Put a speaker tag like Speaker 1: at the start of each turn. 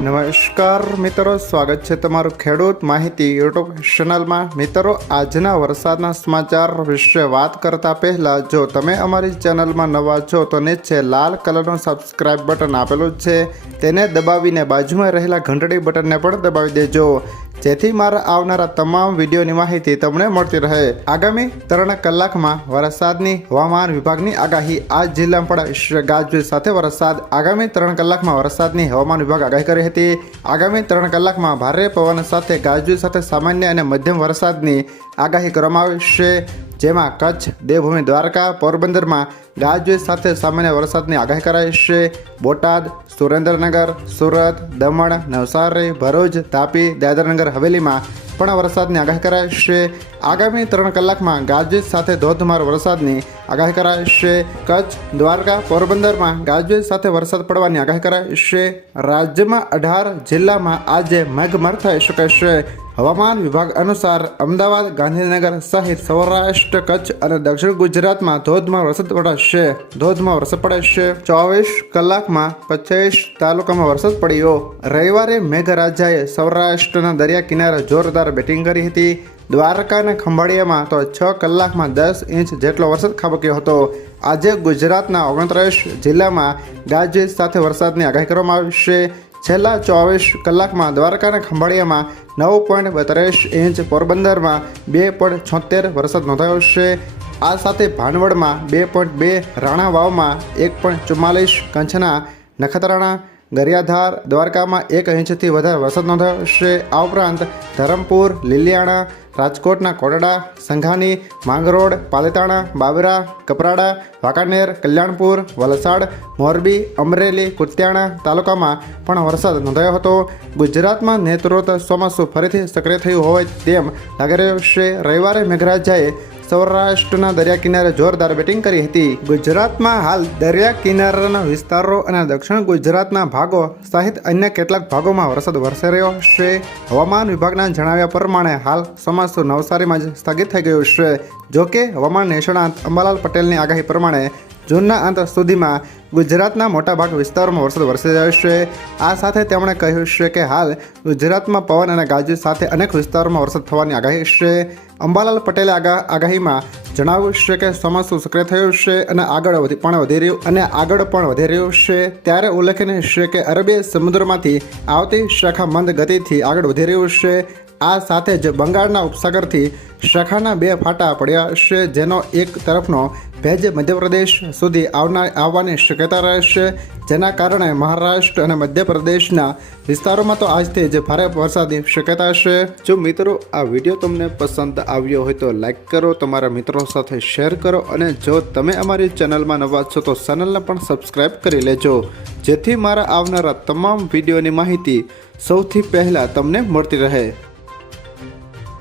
Speaker 1: નમસ્કાર મિત્રો, સ્વાગત છે તમારું ખેડૂત માહિતી યુટ્યુબ ચેનલમાં. મિત્રો, આજના વરસાદના સમાચાર વિશે વાત કરતા પહેલા, જો તમે અમારી ચેનલમાં નવા છો, તો નીચે લાલ કલરનું સબસ્ક્રાઇબ બટન આપેલું છે. તેને દબાવીને બાજુમાં રહેલા ઘંટડી બટનને પણ દબાવી દેજો. જેથી મારા આવનારા તમામ વિડીયોની માહિતી તમને મળતી રહે. આગામી ત્રણ કલાકમાં વરસાદની હવામાન વિભાગની આગાહી આ જિલ્લામાં પણ ગાજવીજ સાથે વરસાદ. આગામી ત્રણ કલાકમાં વરસાદની હવામાન વિભાગ આગાહી કરી હતી. આગામી ત્રણ કલાકમાં ભારે પવન સાથે ગાજવીજ સાથે સામાન્ય અને મધ્યમ વરસાદની આગાહી કરવામાં આવી છે. જેમાં કચ્છ, દેવભૂમિ, દ્વારકા, પોરબંદરમાં ગાજવીજ સાથે સામાન્ય વરસાદની આગાહી કરાઈ છે. બોટાદ, સુરેન્દ્રનગર, સુરત, દમણ, નવસારી, ભરૂચ, તાપી, દાદરનગર, હવેલીમાં પણ વરસાદની આગાહી કરાઈ છે. આગામી ત્રણ કલાકમાં ગાજવીજ સાથે ધોધમાર વરસાદની આગાહી કરાઈ છે. કચ્છ, દ્વારકા, પોરબંદરમાં ગાજવીજ સાથે વરસાદ પડવાની આગાહી કરાઈ છે. રાજ્યમાં અઢાર જિલ્લામાં આજે મેઘમર થઈ શકે છે. હવામાન વિભાગ અનુસાર અમદાવાદ, ગાંધીનગર સહિત સૌરાષ્ટ્ર, કચ્છ અને દક્ષિણ ગુજરાતમાં ધોધમાં વરસાદ પડશે. ધોધમાં વરસાદ પડે છે ચોવીસ કલાકમાં પચીસ તાલુકામાં વરસાદ પડ્યો. રવિવારે મેઘરાજાએ સૌરાષ્ટ્રના દરિયા કિનારે જોરદાર બેટિંગ કરી હતી. દ્વારકા અને ખંભાળિયામાં તો છ કલાકમાં દસ ઇંચ જેટલો વરસાદ ખાબક્યો હતો. આજે ગુજરાતના ઓગણત્રીસ જિલ્લામાં ગાજવીજ સાથે વરસાદની આગાહી કરવામાં આવી છે છેલ્લા ચોવીસ કલાકમાં દ્વારકાના ખંભાળિયામાં નવ પોઈન્ટ બત્રીસ ઇંચ પોરબંદરમાં બે પોઈન્ટ છોતેર વરસાદ નોંધાયો છે. આ સાથે ભાનવડમાં બે પોઈન્ટ બે રાણા વાવમાં એક પોઈન્ટ ચુમ્માલીસ કંછના નખત્રાણા ગરિયાધાર દ્વારકામાં એક ઇંચથી વધારે વરસાદ નોંધાશે આ ઉપરાંત ધરમપુર, લીલિયાણા, રાજકોટના કોટડા સંઘાની, માંગરોળ, પાલીતાણા, બાબરા, કપરાડા, વાંકાનેર, કલ્યાણપુર, વલસાડ, મોરબી, અમરેલી, કુતિયાણા તાલુકામાં પણ વરસાદ નોંધાયો હતો. ગુજરાતમાં નેતૃત્વ ચોમાસું ફરીથી સક્રિય થયું હોય તેમ લાગી રહ્યું છે. રવિવારે મેઘરાજાએ સૌરાષ્ટ્રના દરિયા કિનારે જોરદાર બેટિંગ કરી હતી. ગુજરાતમાં હાલ દરિયા કિનારાના વિસ્તારો અને દક્ષિણ ગુજરાતના ભાગો સહિત અન્ય કેટલાક ભાગોમાં વરસાદ વરસી રહ્યો છે. હવામાન વિભાગના જણાવ્યા પ્રમાણે હાલ ચોમાસું નવસારીમાં જ સ્થગિત થઈ ગયું છે. જોકે હવામાન નિષ્ણાંત અંબાલાલ પટેલની આગાહી પ્રમાણે જૂનના અંત સુધીમાં ગુજરાતના મોટાભાગ વિસ્તારોમાં વરસાદ વરસી રહ્યો છે. આ સાથે તેમણે કહ્યું છે કે હાલ ગુજરાતમાં પવન અને ગાજવીજ સાથે અનેક વિસ્તારોમાં વરસાદ થવાની આગાહી છે. અંબાલાલ પટેલે આગા, આગાહીમાં જણાવ્યું છે કે ચોમાસું સક્રિય થયું છે અને આગળ પણ વધી રહ્યું અને આગળ પણ વધી રહ્યું છે. ત્યારે ઉલ્લેખનીય છે કે અરબી સમુદ્રમાંથી આવતી શાખા મંદ ગતિથી આગળ વધી રહ્યું છે. આ સાથે જ બંગાળના ઉપસાગરથી શાખાના બે ફાટા પડ્યા છે, જેનો એક તરફનો ભેજ મધ્યપ્રદેશ સુધી આવનાર આવવાની શક્યતા રહેશે, જેના કારણે મહારાષ્ટ્ર અને મધ્યપ્રદેશના વિસ્તારોમાં તો આજથી જ ભારે વરસાદની શક્યતા છે. જો મિત્રો આ વીડિયો તમને પસંદ આવ્યો હોય તો લાઇક કરો, તમારા મિત્રો સાથે શેર કરો અને જો તમે અમારી ચેનલમાં નવા છો તો ચેનલને પણ સબસ્ક્રાઈબ કરી લેજો. જેથી મારા આવનારા તમામ વિડીયોની માહિતી સૌથી પહેલાં તમને મળતી રહે.